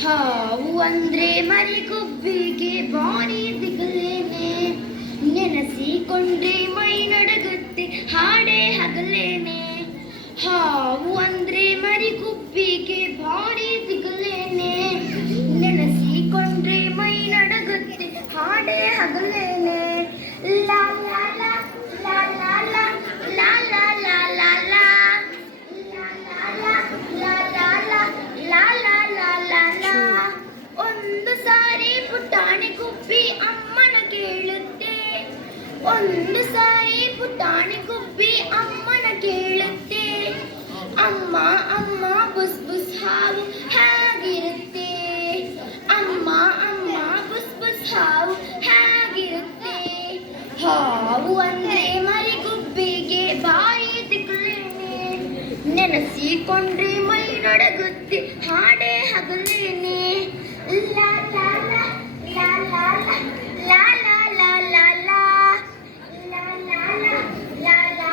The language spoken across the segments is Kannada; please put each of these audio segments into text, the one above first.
ಹಾವು ಅಂದ್ರೆ ಮರಿಗುಬ್ಬಿಗೆ ಬಾರಿ ದಿಗಲೇನೆ, ನೆನೆಸಿಕೊಂಡ್ರೆ ಮೈ ನಡಗುತ್ತೆ ಹಾಡೇ ಹಗಲೇನೆ. ಹಾವು ಅಂದ್ರೆ ಮರಿಗುಬ್ಬಿಗೆ ಬಾರಿ ದಿಗಲೇನೆ, ನೆನೆಸಿಕೊಂಡ್ರೆ ಮೈ ನಡಗುತ್ತೆ ಹಾಡೇ ಹಗಲೇನೆ. ಲಾ ಲಾ ಲಾ ಲಾ ಲಾ ಲಾ ಲಾ ಲಾ ಲಾ ಲಾ ಲಾ ಒಂದು ಸಾರಿ ಪುಟಾಣಿ ಗುಬ್ಬಿ ಅಮ್ಮನ ಕೇಳುತ್ತೆ, ಒಂದು ಸಾರಿ ಪುಟಾಣಿ ಗುಬ್ಬಿ ಅಮ್ಮನ ಕೇಳುತ್ತೆ. ಅಮ್ಮ ಅಮ್ಮ ಬುಸ್ ಬುಸ್ ಹಾವು ಹೇಗಿರುತ್ತೆ, ಅಮ್ಮ ಅಮ್ಮ ಬುಸ್ ಬುಸ್ ಹಾವು ಹೇಗಿರುತ್ತೆ. ಹಾವು ಅಂದ್ರೆ ಮರಿಗುಬ್ಬಿಗೆ ಬಾರಿ ದಿಕ್ಕಲೇನೆ, ನೆನೆಸಿಕೊಂಡ್ರೆ ಮೈ ನಡಗುತ್ತೆ ಹಾಡೇ ಹಗಲೇನೆ. ಲಾ ಲಾ ಲಾ ಲಾ ಲಾ ಲಾ ಲಾ ಲಾ ಲಾ ಲಾ ಲಾ ಲಾ ಲಾ ಲಾ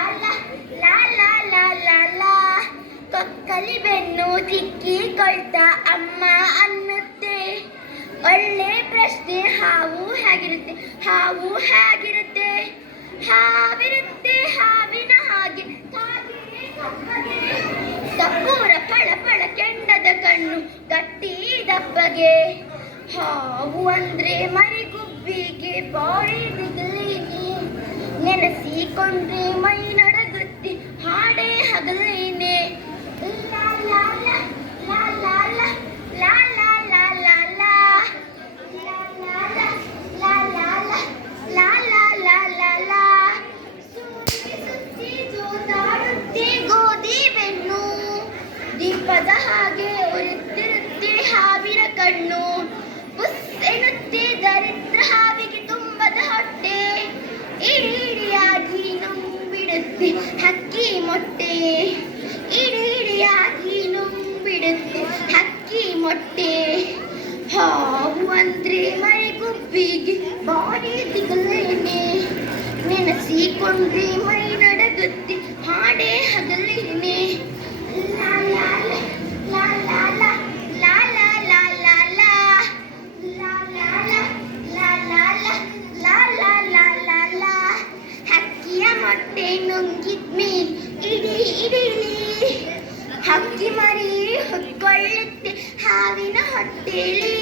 ಲಾ ಲಾ ಲಾ ಲಾ ಲಾ. ಕೊಕ್ಕಲಿ ಬೆನ್ನು ತಿಕ್ಕಿ ಕೊಳ್ತಾ ಅಮ್ಮ ಅನ್ನುತ್ತೆ. ಒಳ್ಳೆ ಪ್ರಶ್ನೆ, ಹಾವು ಹೇಗಿರುತ್ತೆ, ಹಾವು ಹೇಗಿರುತ್ತೆ. ಹಾವಿರುತ್ತೆ ಹಾವಿನ ಹಾಗೆ ಸಪೂರ ಫಳ ಫಳ ಕೆಂಡದ ಕಣ್ಣು ಗಟ್ಟಿ ದಪ್ಪಗೆ. ಹಾವು ಅಂದ್ರೆ ಮರಿಗುಬ್ಬಿಗೆ ಬಾರಿ ದಿಗಲೇನೆ, ನೆನೆಸಿಕೊಂಡ್ರೆ ಮೈ ನಡಗುತ್ತೆ ಹಾಡೇ ಹಗಲೇನೆ. ಲಾ ಲಾ ಲಾ ಲಾ ಲಾ ಲಾ ಲಾ ಲಾ ಲಾ ಲಾ ಲಾ ಲಾ ಲಾ ಲಾ ಲಾ ಲಾ ಲಾ ಲಾ. ಸುತ್ತಿ ಸುತ್ತಿ ಜೋತಾಡುತ್ತೆ ಗೋಧಿ ಬೆನ್ನು, ದೀಪದ ಹಾಗೆ ಉರಿತಿರುತ್ತೆ ಹಾವಿನ ಕಣ್ಣು. ಬುಸ್ ಎನ್ನುತ್ತೆ ದರಿದ್ರ ಹಾವಿಗೆ ತುಂಬದ ಹೊಟ್ಟೆ, ಇಡಿ ಇಡಿಯಾಗಿ ನುಂಬಿಡುತ್ತೆ ಹಕ್ಕಿ ಮೊಟ್ಟೆ, ಇಡಿ ಇಡಿಯಾಗಿ ನುಂಬಿಡುತ್ತೆ ಹಕ್ಕಿ ಮೊಟ್ಟೆ. ಹಾವು ಅಂದ್ರೆ ಮರಿಗುಬ್ಬಿಗೆ ಬಾರಿ ದಿಗಲೇನೆ, ನೆನೆಸಿಕೊಂಡ್ರೆ ಮೈ ನಡಗುತ್ತೆ ಹಾಡೇ ಹಗಲೇನೆ. ಲಾ ಲಾ ಲಾ ಲಾ ಲಾ ಲಾ ಲಾ ಲಾ ಲಾ ಲಾ ಲಾ ಲಾ ಲಾ ಲಾ ಲಾ ಲಾ ಲಾ ಲಾ ಲಾ. ಹಕ್ಕಿಯ ಮೊಟ್ಟೆ ನುಂಗಿದ್ಮೇಲೆ ಇಡೀ ಇಡೀಲಿ ಹಕ್ಕಿ ಮರಿ ಹೊತ್ಕೊಳ್ಳುತ್ತೆ ಹಾವಿನ ಹೊಟ್ಟೆಲಿ,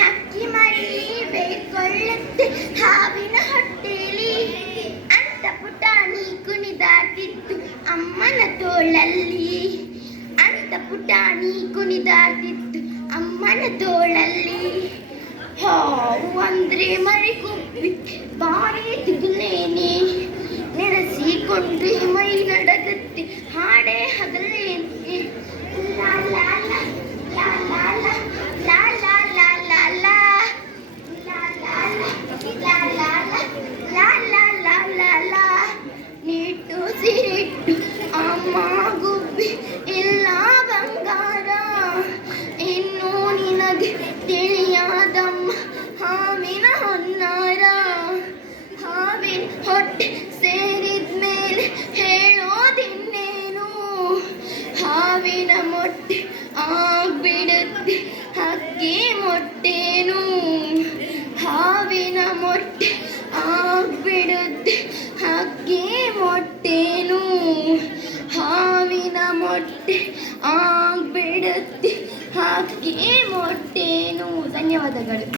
ಹಕ್ಕಿ ಮರಿ ಬೇಕೊಳ್ಳುತ್ತೆ ಹಾವಿನ ಹೊಟ್ಟೆಲಿ. ಅಂತ ಪುಟಾಣಿ ಕುಣಿದಾಡ್ತಿತ್ತು ಅಮ್ಮನ ತೋಳಲ್ಲಿ, ಅಂತ ಪುಟಾಣಿ ಕುಣಿದಾಡ್ತಿತ್ತು ಅಮ್ಮನ ತೋಳಲ್ಲಿ. ಹಾವು ಅಂದ್ರೆ ಮರಿಗುಬ್ಬಿ ಬಾರಿ ದಿಗಲೇನೆ, ನೆನೆಸಿಕೊಂಡ್ರೆ ಮೈ ನಡಗುತ್ತೆ ಹಾಡೇ ಹಗಲೇನೆ. ಲಾ ಲಾ ಲಾ ಲಾ ಲಾ ಲಾ ಲಾ ಲಾ ಲಾ ಲಾ ಲಾ ಲಾ ಲಾ ಲಾ ಲಾ ಲಾ ಲಾ ಲಾ ಲಾ. ನೀಟು ಸಿರಿಟ್ಟು ಅಮ್ಮ ಗುಬ್ಬಿ ಇಲ್ಲ ಬಂಗಾರ, ಇನ್ನು ನಿನಗೆ ತಿಳಿಯಾದಮ್ಮ ಹಾವಿನ ಹೊನ್ನಾರ. ಹಾವಿನ ಹೊಟ್ಟೆ ಸೇರಿದ್ಮೇಲೆ ಹೇಳೋದಿನ್ನೇನು, ಹಾವಿನ ಮೊಟ್ಟೆ ಆಗ್ಬಿಡುತ್ತೆ ಹಕ್ಕಿ ಮೊಟ್ಟೆನು, ಹಾವಿನ ಮೊಟ್ಟೆ ಆಗ್ಬಿಡುತ್ತೆ ಹಕ್ಕಿ ಮೊಟ್ಟೆನು, ಹಾವಿನ ಮೊಟ್ಟೆ ಆಗ್ಬಿಡುತ್ತೆ ಹಕ್ಕಿ ಮೊಟ್ಟೆನು. ಧನ್ಯವಾದಗಳು.